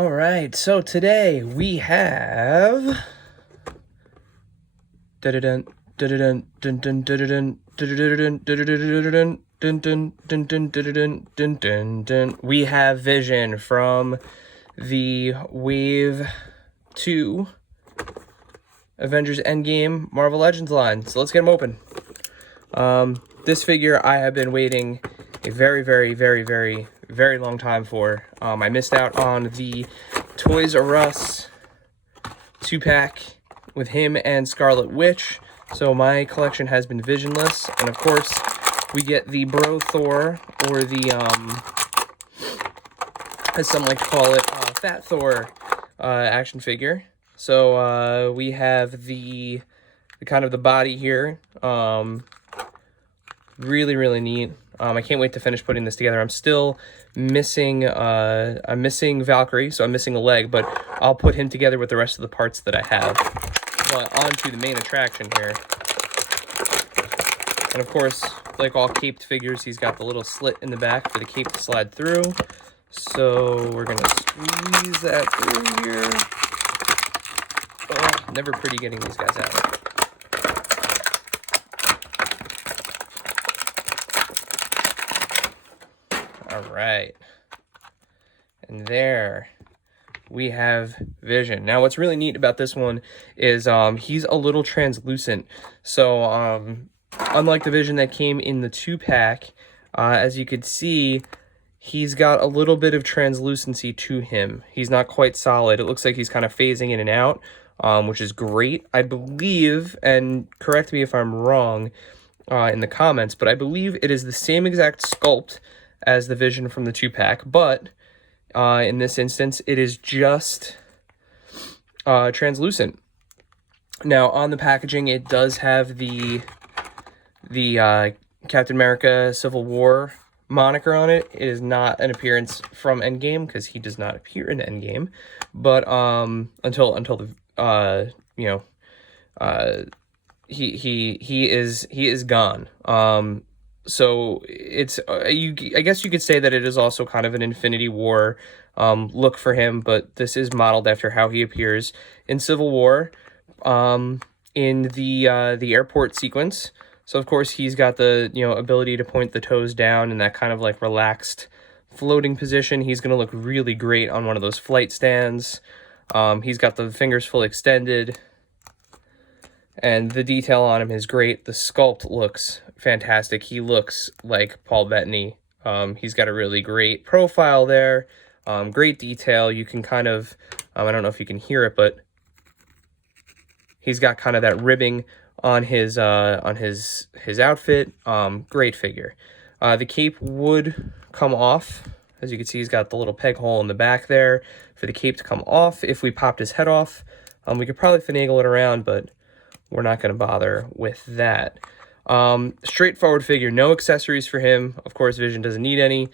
All right, so today we have we have Vision from the Wave 2 Avengers Endgame Marvel Legends line. So let's get them open. This figure I have been waiting a very long time for. I missed out on the Toys R Us 2-pack with him and Scarlet Witch, so my collection has been visionless. And of course, we get the Bro Thor, or the, as some like to call it, Fat Thor action figure. So we have the kind of the body here. Really neat. I can't wait to finish putting this together. I'm still missing, I'm missing Valkyrie, so I'm missing a leg, but I'll put him together with the rest of the parts that I have. But on to the main attraction here. And of course, like all caped figures, he's got the little slit in the back for the cape to slide through. So we're gonna squeeze that through here. Oh, never pretty getting these guys out. All right, and there we have Vision. Now, what's really neat about this one is he's a little translucent. So unlike the Vision that came in the 2-pack, as you could see, he's got a little bit of translucency to him. He's not quite solid. It looks like he's kind of phasing in and out, which is great. I believe, and correct me if I'm wrong in the comments, but I believe it is the same exact sculpt as the Vision from the 2-pack, but in this instance, it is just translucent. Now, on the packaging, it does have the Captain America Civil War moniker on it. It is not an appearance from Endgame, because he does not appear in Endgame, but until the he is gone. So it's I guess you could say that it is also kind of an Infinity War look for him, but this is modeled after how he appears in Civil War in the airport sequence. So of course he's got the ability to point the toes down in that kind of like relaxed floating position. He's going to look really great on one of those flight stands. He's got the fingers fully extended, and the detail on him is great. The sculpt looks fantastic. He looks like Paul Bettany. He's got a really great profile there. Great detail. You can kind of, I don't know if you can hear it, but he's got kind of that ribbing on his outfit. Great figure. The cape would come off. As you can see, he's got the little peg hole in the back there for the cape to come off. If we popped his head off, we could probably finagle it around, but we're not going to bother with that. Straightforward figure, no accessories for him. Of course, Vision doesn't need any.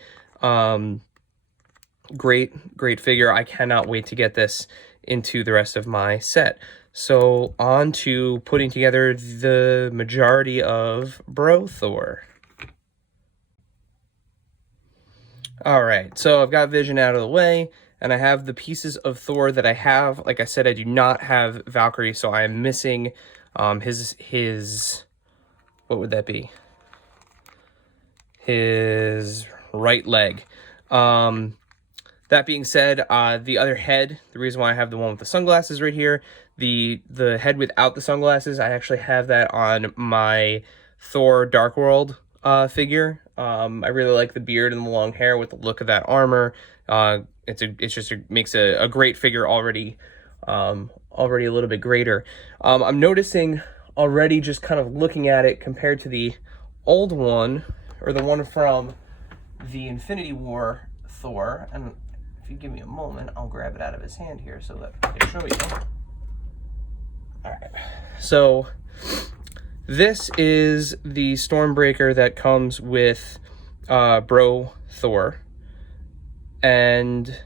Great figure. I cannot wait to get this into the rest of my set. So on to putting together the majority of Bro Thor. All right, so I've got Vision out of the way, and I have the pieces of Thor that I have. Like I said, I do not have Valkyrie, so I am missing his what would that be? His right leg. That being said, the other head, the reason why I have the one with the sunglasses right here, the head without the sunglasses, I actually have that on my Thor Dark World figure. I really like the beard and the long hair with the look of that armor. It makes a great figure already. Already a little bit greater. I'm noticing already, just kind of looking at it compared to the old one, or the one from the Infinity War Thor, and if you give me a moment, I'll grab it out of his hand here so that I can show you. All right, so this is the Stormbreaker that comes with Bro Thor, and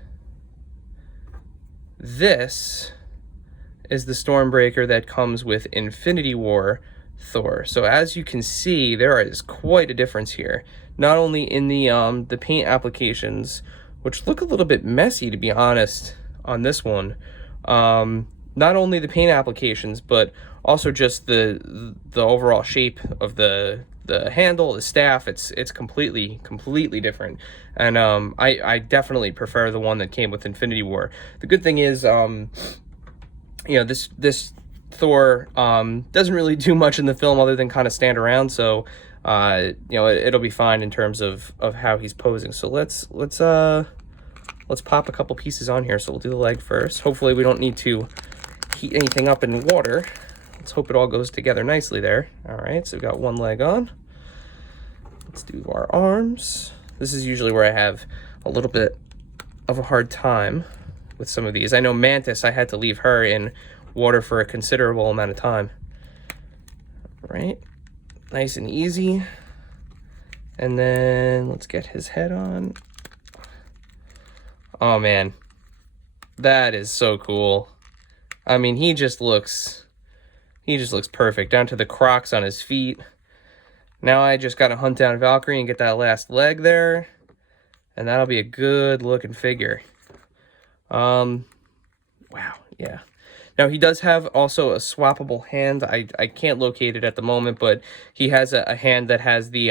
this is the Stormbreaker that comes with Infinity War Thor. So as you can see, there is quite a difference here. Not only in the paint applications, which look a little bit messy, to be honest. on this one. Not only the paint applications, but also just the overall shape of the handle, the staff. It's completely different, and I definitely prefer the one that came with Infinity War. The good thing is, this Thor doesn't really do much in the film other than kind of stand around, so it'll be fine in terms of how he's posing. So let's pop a couple pieces on here. So we'll do the leg first. Hopefully we don't need to heat anything up in water. Let's hope it all goes together nicely there. All right, so we've got one leg on. Let's do our arms. This is usually where I have a little bit of a hard time with some of these. I know Mantis, I had to leave her in water for a considerable amount of time. All right, nice and easy. And then let's get his head on. Oh man, that is so cool. I mean, he just looks perfect, down to the Crocs on his feet. Now I just got to hunt down Valkyrie and get that last leg there, and that'll be a good looking figure. Wow, yeah. Now he does have also a swappable hand. I can't locate it at the moment, but he has a hand that has the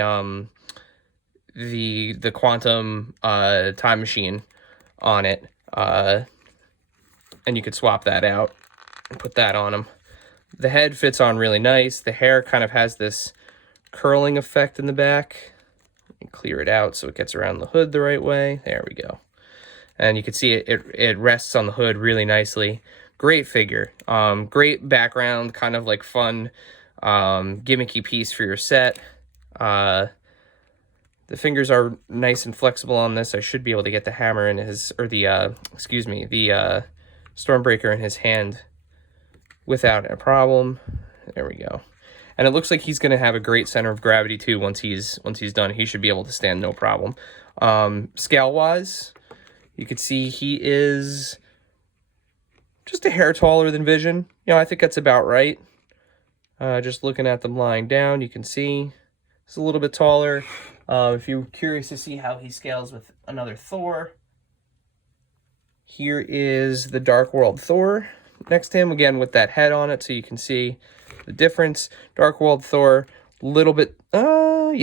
quantum time machine on it, and you could swap that out and put that on him. The head fits on really nice. The hair kind of has this curling effect in the back. And clear it out so it gets around the hood the right way. There we go. And you can see it rests on the hood really nicely. Great figure. Great background, kind of like fun, gimmicky piece for your set. The fingers are nice and flexible on this. I should be able to get the hammer in his, or the Stormbreaker in his hand without a problem. There we go. And it looks like he's going to have a great center of gravity too once he's done. He should be able to stand no problem. Scale-wise, you can see he is just a hair taller than Vision. I think that's about right. Just looking at them lying down, you can see he's a little bit taller. If you're curious to see how he scales with another Thor, here is the Dark World Thor next to him, again with that head on it, so you can see the difference. Dark World Thor, little bit taller,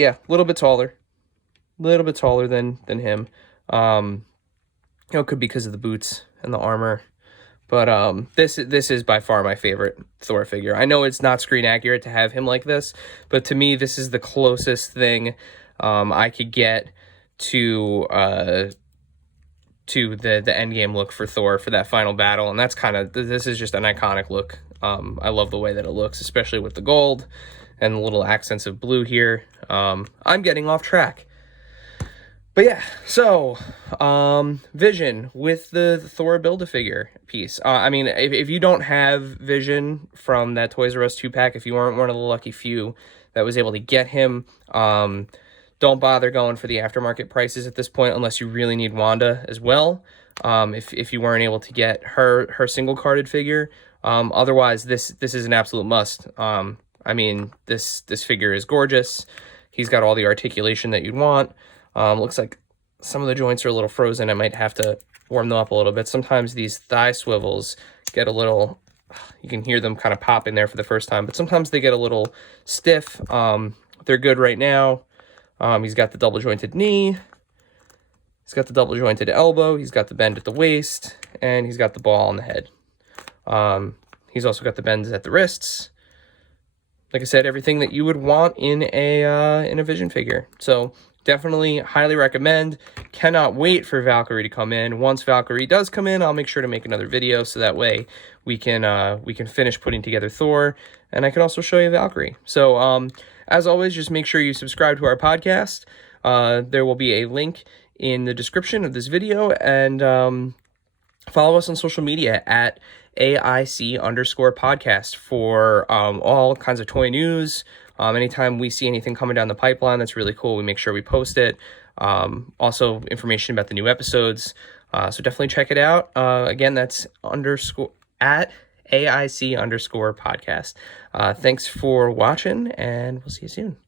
than him. It could be because of the boots and the armor, but this is by far my favorite Thor figure. I know it's not screen accurate to have him like this, but to me this is the closest thing I could get to the Endgame look for Thor for that final battle, and that's this is just an iconic look. I love the way that it looks, especially with the gold and the little accents of blue here. I'm getting off track. But yeah, so Vision with the Thor Build-A-Figure piece. I mean, if you don't have Vision from that Toys R Us 2-pack, if you weren't one of the lucky few that was able to get him, don't bother going for the aftermarket prices at this point unless you really need Wanda as well. If you weren't able to get her single carded figure, otherwise this is an absolute must. I mean, this figure is gorgeous. He's got all the articulation that you'd want. Looks like some of the joints are a little frozen. I might have to warm them up a little bit. Sometimes these thigh swivels get a little, you can hear them kind of pop in there for the first time, but sometimes they get a little stiff. They're good right now. He's got the double jointed knee. He's got the double jointed elbow. He's got the bend at the waist, and he's got the ball on the head. He's also got the bends at the wrists. Like I said, everything that you would want in a Vision figure. So definitely highly recommend. Cannot wait for Valkyrie to come in. Once Valkyrie does come in, I'll make sure to make another video so that way we can finish putting together Thor, and I can also show you Valkyrie. So as always, just make sure you subscribe to our podcast. There will be a link in the description of this video, and follow us on social media at AIC_podcast for all kinds of toy news. Anytime we see anything coming down the pipeline that's really cool, we make sure we post it. Also, information about the new episodes. So definitely check it out. Again, that's at AIC_podcast. Thanks for watching, and we'll see you soon.